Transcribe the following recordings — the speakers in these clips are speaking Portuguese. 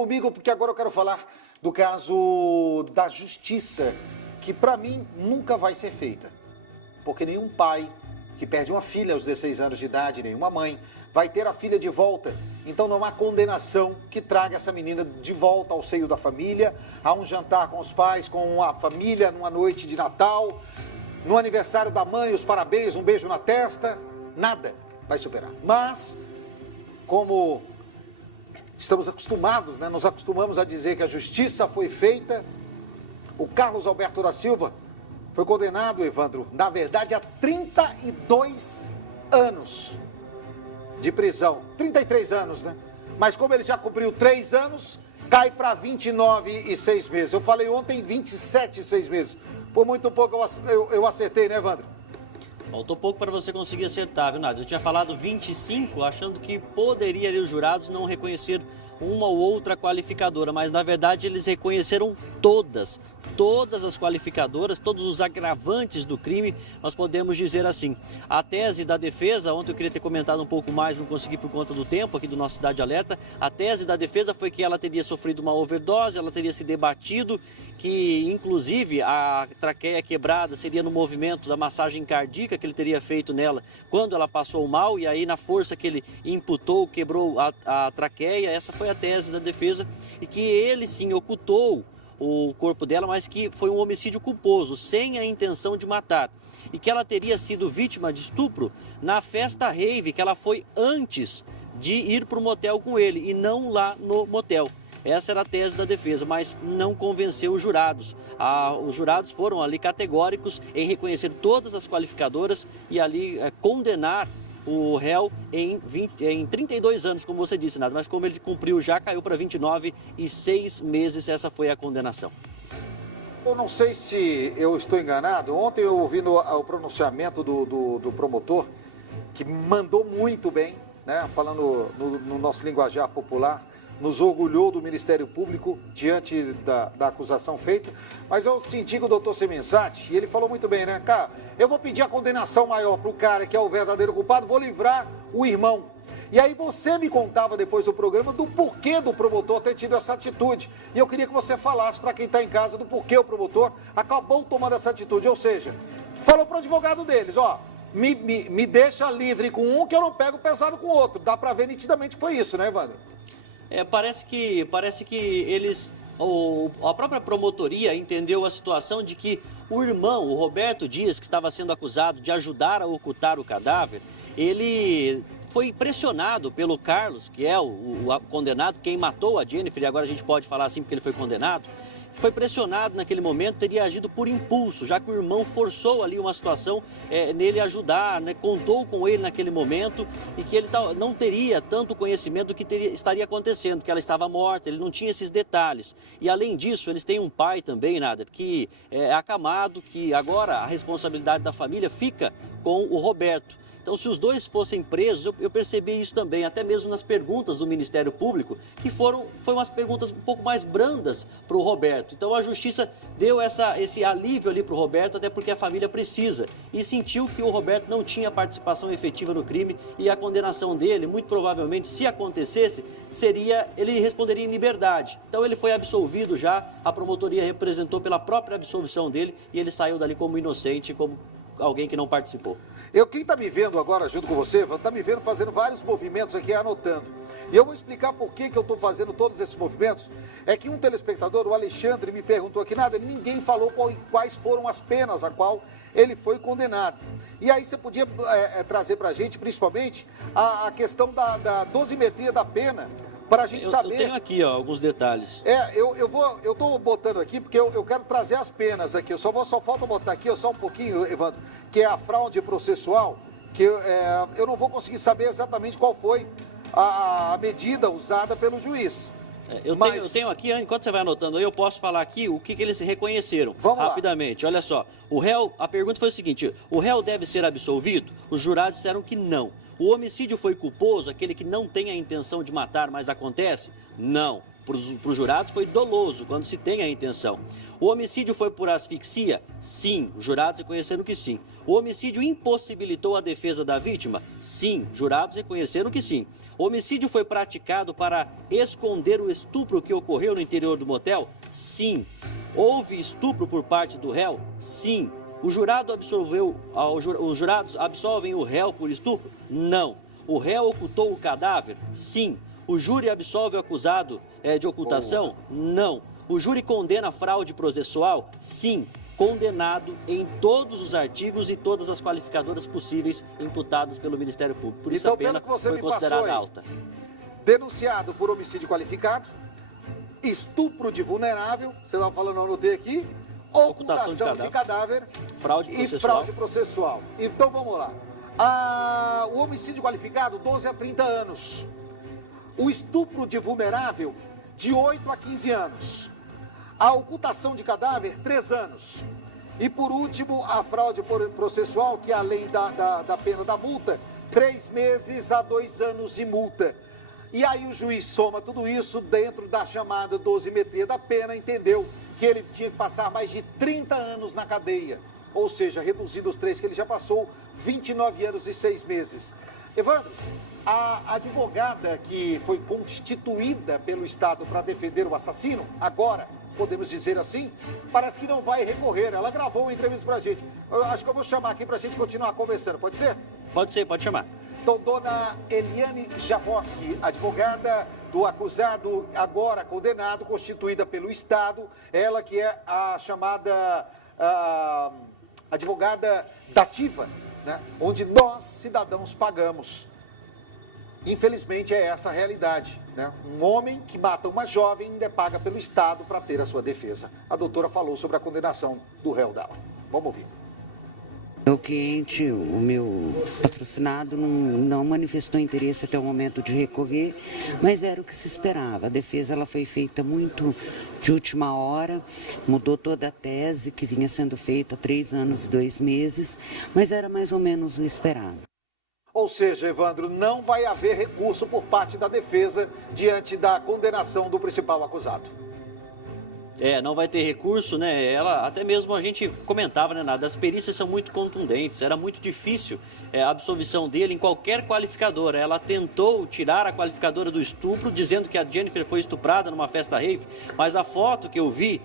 comigo, porque agora eu quero falar do caso da justiça, que para mim nunca vai ser feita. Porque nenhum pai que perde uma filha aos 16 anos de idade, nenhuma mãe, vai ter a filha de volta. Então não há condenação que traga essa menina de volta ao seio da família, a um jantar com os pais, com a família, numa noite de Natal, no aniversário da mãe, os parabéns, um beijo na testa, nada vai superar. Mas, como estamos acostumados, né? Nos acostumamos a dizer que a justiça foi feita, o Carlos Alberto da Silva foi condenado, Evandro, na verdade, a 32 anos de prisão. 33 anos, né? Mas como ele já cumpriu 3 anos, cai para 29 e 6 meses. Eu falei ontem 27 e 6 meses. Por muito pouco eu acertei, né, Evandro? Faltou pouco para você conseguir acertar, viu, Nádia? Eu tinha falado 25, achando que poderia ali os jurados não reconhecer uma ou outra qualificadora, mas na verdade eles reconheceram todas as qualificadoras, todos os agravantes do crime, nós podemos dizer assim. A tese da defesa, ontem eu queria ter comentado um pouco mais, não consegui por conta do tempo aqui do nosso Cidade Alerta, a tese da defesa foi que ela teria sofrido uma overdose, ela teria se debatido, que inclusive a traqueia quebrada seria no movimento da massagem cardíaca que ele teria feito nela quando ela passou mal, e aí na força que ele imputou, quebrou a traqueia. Essa foi a tese da defesa, e que ele sim ocultou o corpo dela, mas que foi um homicídio culposo, sem a intenção de matar. E que ela teria sido vítima de estupro na festa rave, que ela foi antes de ir para o motel com ele e não lá no motel. Essa era a tese da defesa, mas não convenceu os jurados. Os jurados foram ali categóricos em reconhecer todas as qualificadoras e ali condenar o réu em 32 anos, como você disse, Nada, mas como ele cumpriu já, caiu para 29 e 6 meses, essa foi a condenação. Eu não sei se eu estou enganado, ontem eu ouvi o pronunciamento do promotor, que mandou muito bem, né, falando no nosso linguajar popular, nos orgulhou do Ministério Público diante da acusação feita, mas eu senti que o doutor Semensati, e ele falou muito bem, né, cara, eu vou pedir a condenação maior para o cara que é o verdadeiro culpado, vou livrar o irmão. E aí você me contava depois do programa do porquê do promotor ter tido essa atitude. E eu queria que você falasse para quem está em casa do porquê o promotor acabou tomando essa atitude. Ou seja, falou para o advogado deles, ó, me deixa livre com um que eu não pego pesado com o outro. Dá para ver nitidamente que foi isso, né, Evandro? Parece que eles, a própria promotoria entendeu a situação de que o irmão, o Roberto Dias, que estava sendo acusado de ajudar a ocultar o cadáver, ele foi pressionado pelo Carlos, que é o condenado, quem matou a Jennifer, e agora a gente pode falar assim porque ele foi condenado, que foi pressionado naquele momento, teria agido por impulso, já que o irmão forçou ali uma situação nele ajudar, né, contou com ele naquele momento, e que ele não teria tanto conhecimento do que estaria acontecendo, que ela estava morta, ele não tinha esses detalhes. E além disso, eles têm um pai também, Nader, que é acamado, que agora a responsabilidade da família fica com o Roberto. Então, se os dois fossem presos, eu percebi isso também, até mesmo nas perguntas do Ministério Público, que foram umas perguntas um pouco mais brandas para o Roberto. Então, a Justiça deu esse alívio ali para o Roberto, até porque a família precisa. E sentiu que o Roberto não tinha participação efetiva no crime, e a condenação dele, muito provavelmente, se acontecesse, ele responderia em liberdade. Então, ele foi absolvido já, a promotoria representou pela própria absolvição dele, e ele saiu dali como inocente, como alguém que não participou. Quem está me vendo agora junto com você, está me vendo fazendo vários movimentos aqui, anotando. E eu vou explicar por que eu estou fazendo todos esses movimentos. É que um telespectador, o Alexandre, me perguntou aqui, Nada, ninguém falou quais foram as penas a qual ele foi condenado. E aí você podia trazer para a gente, principalmente, a questão da dosimetria da pena, para a gente saber. Eu tenho aqui, ó, alguns detalhes. Eu estou botando aqui porque eu quero trazer as penas aqui. Só falta botar aqui, só um pouquinho, Evandro, que é a fraude processual, que eu não vou conseguir saber exatamente qual foi a medida usada pelo juiz. Eu tenho aqui, enquanto você vai anotando aí, eu posso falar aqui o que eles reconheceram. Vamos rapidamente. Olha só, a pergunta foi o seguinte, o réu deve ser absolvido? Os jurados disseram que não. O homicídio foi culposo, aquele que não tem a intenção de matar, mas acontece? Não. para os jurados foi doloso, quando se tem a intenção. O homicídio foi por asfixia? Sim, os jurados reconheceram que sim. O homicídio impossibilitou a defesa da vítima? Sim, jurados reconheceram que sim. O homicídio foi praticado para esconder o estupro que ocorreu no interior do motel? Sim. Houve estupro por parte do réu? Sim. Os jurados absolvem o réu por estupro? Não. O réu ocultou o cadáver? Sim. O júri absolve o acusado de ocultação? Não. O júri condena fraude processual? Sim. Condenado em todos os artigos e todas as qualificadoras possíveis imputadas pelo Ministério Público. Por isso então, a pena foi considerada alta. Denunciado por homicídio qualificado, estupro de vulnerável, você estava falando, eu anotei aqui, ocultação de cadáver fraude e fraude processual. Então vamos lá. O homicídio qualificado, 12 a 30 anos. O estupro de vulnerável, de 8 a 15 anos. A ocultação de cadáver, 3 anos. E por último, a fraude processual, que além da pena da multa, 3 meses a 2 anos de multa. E aí o juiz soma tudo isso dentro da chamada 12MT da pena, entendeu que ele tinha que passar mais de 30 anos na cadeia. Ou seja, reduzindo os 3 que ele já passou, 29 anos e 6 meses. Evandro, a advogada que foi constituída pelo Estado para defender o assassino, agora, podemos dizer assim, parece que não vai recorrer. Ela gravou uma entrevista para a gente. Eu acho que eu vou chamar aqui para a gente continuar conversando, pode ser? Pode ser, pode chamar. Então, dona Eliane Javoski, advogada do acusado, agora condenado, constituída pelo Estado, ela que é a chamada advogada dativa, né? Onde nós, cidadãos, pagamos. Infelizmente, é essa a realidade, né? Um homem que mata uma jovem ainda paga pelo Estado para ter a sua defesa. A doutora falou sobre a condenação do réu dela. Vamos ouvir. O cliente, o meu patrocinado, não manifestou interesse até o momento de recorrer, mas era o que se esperava. A defesa ela foi feita muito de última hora, mudou toda a tese que vinha sendo feita há 3 anos e 2 meses, mas era mais ou menos o esperado. Ou seja, Evandro, não vai haver recurso por parte da defesa diante da condenação do principal acusado. Não vai ter recurso, né? Ela, até mesmo a gente comentava, né, Nada? As perícias são muito contundentes, era muito difícil a absolvição dele em qualquer qualificadora. Ela tentou tirar a qualificadora do estupro, dizendo que a Jennifer foi estuprada numa festa rave, mas a foto que eu vi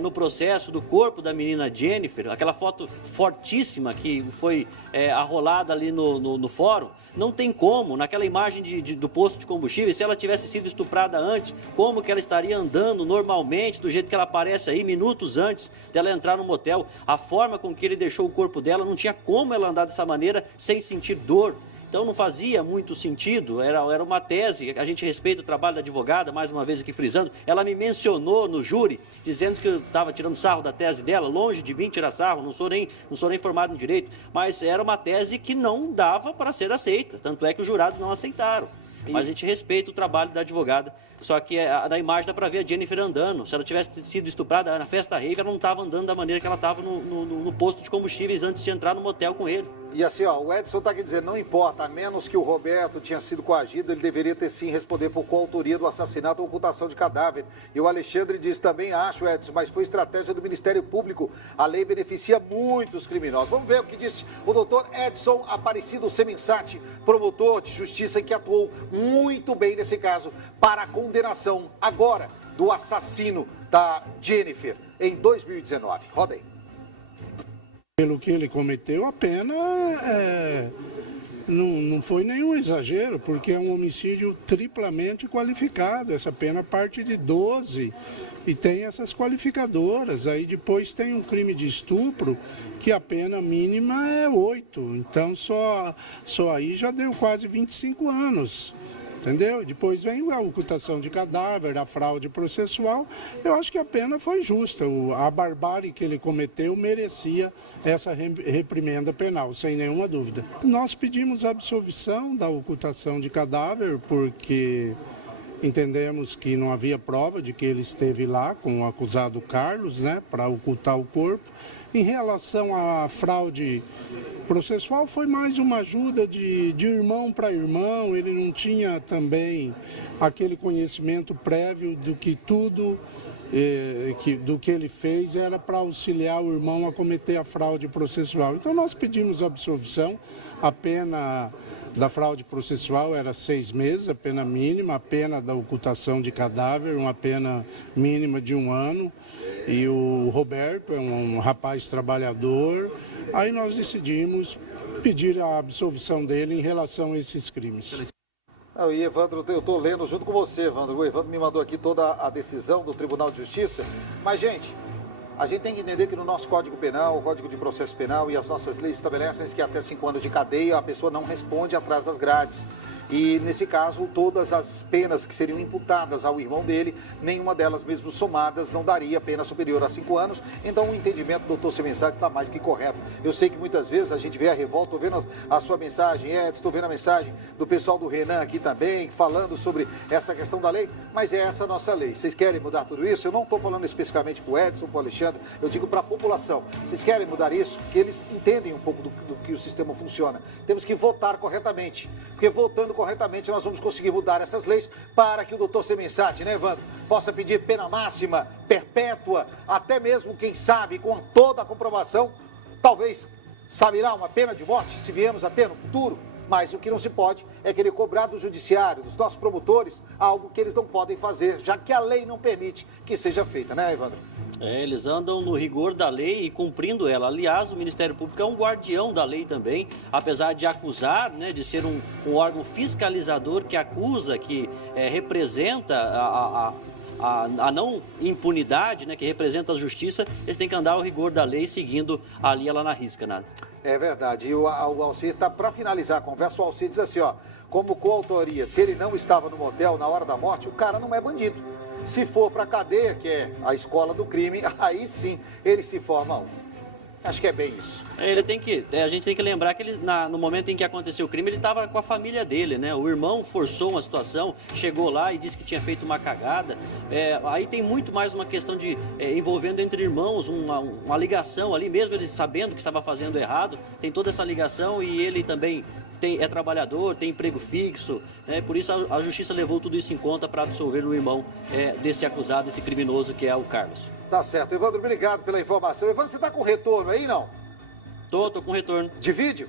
no processo do corpo da menina Jennifer, aquela foto fortíssima que foi arrolada ali no fórum, não tem como, naquela imagem do posto de combustível, se ela tivesse sido estuprada antes, como que ela estaria andando normalmente, do jeito que ela aparece aí, minutos antes dela entrar no motel. A forma com que ele deixou o corpo dela, não tinha como ela andar dessa maneira sem sentir dor. Então não fazia muito sentido, era uma tese, a gente respeita o trabalho da advogada, mais uma vez aqui frisando, ela me mencionou no júri, dizendo que eu estava tirando sarro da tese dela, longe de mim tirar sarro, não sou nem formado em direito, mas era uma tese que não dava para ser aceita, tanto é que os jurados não aceitaram. Mas a gente respeita o trabalho da advogada, só que na imagem dá para ver a Jennifer andando. Se ela tivesse sido estuprada na festa rave, ela não estava andando da maneira que ela estava no posto de combustíveis antes de entrar no motel com ele. E assim, o Edson está aqui dizendo, não importa, a menos que o Roberto tinha sido coagido, ele deveria ter sim responder por coautoria do assassinato ou ocultação de cadáver. E o Alexandre diz também, acho, Edson, mas foi estratégia do Ministério Público. A lei beneficia muitos criminosos. Vamos ver o que disse o doutor Edson Aparecido Semensati, promotor de justiça que atuou muito bem nesse caso para a condenação agora do assassino da Jennifer em 2019. Roda aí. Pelo que ele cometeu, a pena não foi nenhum exagero, porque é um homicídio triplamente qualificado. Essa pena parte de 12 e tem essas qualificadoras. Aí depois tem um crime de estupro, que a pena mínima é 8. Então só aí já deu quase 25 anos. Entendeu? Depois vem a ocultação de cadáver, a fraude processual. Eu acho que a pena foi justa. A barbárie que ele cometeu merecia essa reprimenda penal, sem nenhuma dúvida. Nós pedimos a absolvição da ocultação de cadáver porque Entendemos que não havia prova de que ele esteve lá com o acusado Carlos, né, para ocultar o corpo. Em relação à fraude processual, foi mais uma ajuda de irmão para irmão. Ele não tinha também aquele conhecimento prévio do que tudo do que ele fez era para auxiliar o irmão a cometer a fraude processual. Então nós pedimos absolvição, a pena da fraude processual era 6 meses, a pena mínima, a pena da ocultação de cadáver, uma pena mínima de 1 ano. E o Roberto é um rapaz trabalhador, aí nós decidimos pedir a absolvição dele em relação a esses crimes. E Evandro, eu estou lendo junto com você, Evandro. O Evandro me mandou aqui toda a decisão do Tribunal de Justiça. Mas, gente, a gente tem que entender que no nosso Código Penal, o Código de Processo Penal e as nossas leis estabelecem que até 5 anos de cadeia a pessoa não responde atrás das grades. E, nesse caso, todas as penas que seriam imputadas ao irmão dele, nenhuma delas mesmo somadas não daria pena superior a 5 anos. Então, o entendimento do doutor Semenzato está mais que correto. Eu sei que muitas vezes a gente vê a revolta, estou vendo a sua mensagem, Edson, estou vendo a mensagem do pessoal do Renan aqui também, falando sobre essa questão da lei, mas é essa a nossa lei. Vocês querem mudar tudo isso? Eu não estou falando especificamente para o Edson, para o Alexandre, eu digo para a população. Vocês querem mudar isso? Porque eles entendem um pouco do que o sistema funciona. Temos que votar corretamente, porque votando corretamente nós vamos conseguir mudar essas leis para que o doutor Semensati, né, Evandro, possa pedir pena máxima, perpétua, até mesmo, quem sabe, com toda a comprovação, talvez, sabe lá, uma pena de morte, se viemos a ter no futuro. Mas o que não se pode é querer cobrar do judiciário, dos nossos promotores, algo que eles não podem fazer, já que a lei não permite que seja feita, né, Evandro? Eles andam no rigor da lei e cumprindo ela. Aliás, o Ministério Público é um guardião da lei também, apesar de acusar, né, de ser um órgão fiscalizador que acusa, que representa a não impunidade, né, que representa a justiça. Eles têm que andar ao rigor da lei, seguindo a linha lá na risca, né? É verdade. E o Alcir está, para finalizar a conversa, o Alcir diz assim, ó, como coautoria, se ele não estava no motel na hora da morte, o cara não é bandido. Se for para a cadeia, que é a escola do crime, aí sim ele se forma um. Acho que é bem isso. A gente tem que lembrar que ele, no momento em que aconteceu o crime, ele estava com a família dele, né? O irmão forçou uma situação, chegou lá e disse que tinha feito uma cagada. Aí tem muito mais uma questão de envolvendo entre irmãos, uma ligação ali, mesmo ele sabendo que estava fazendo errado, tem toda essa ligação e ele também é trabalhador, tem emprego fixo, né? Por isso a justiça levou tudo isso em conta para absolver o irmão desse acusado, desse criminoso que é o Carlos. Tá certo. Evandro, obrigado pela informação. Evandro, você está com retorno aí, não? Tô com retorno. De vídeo?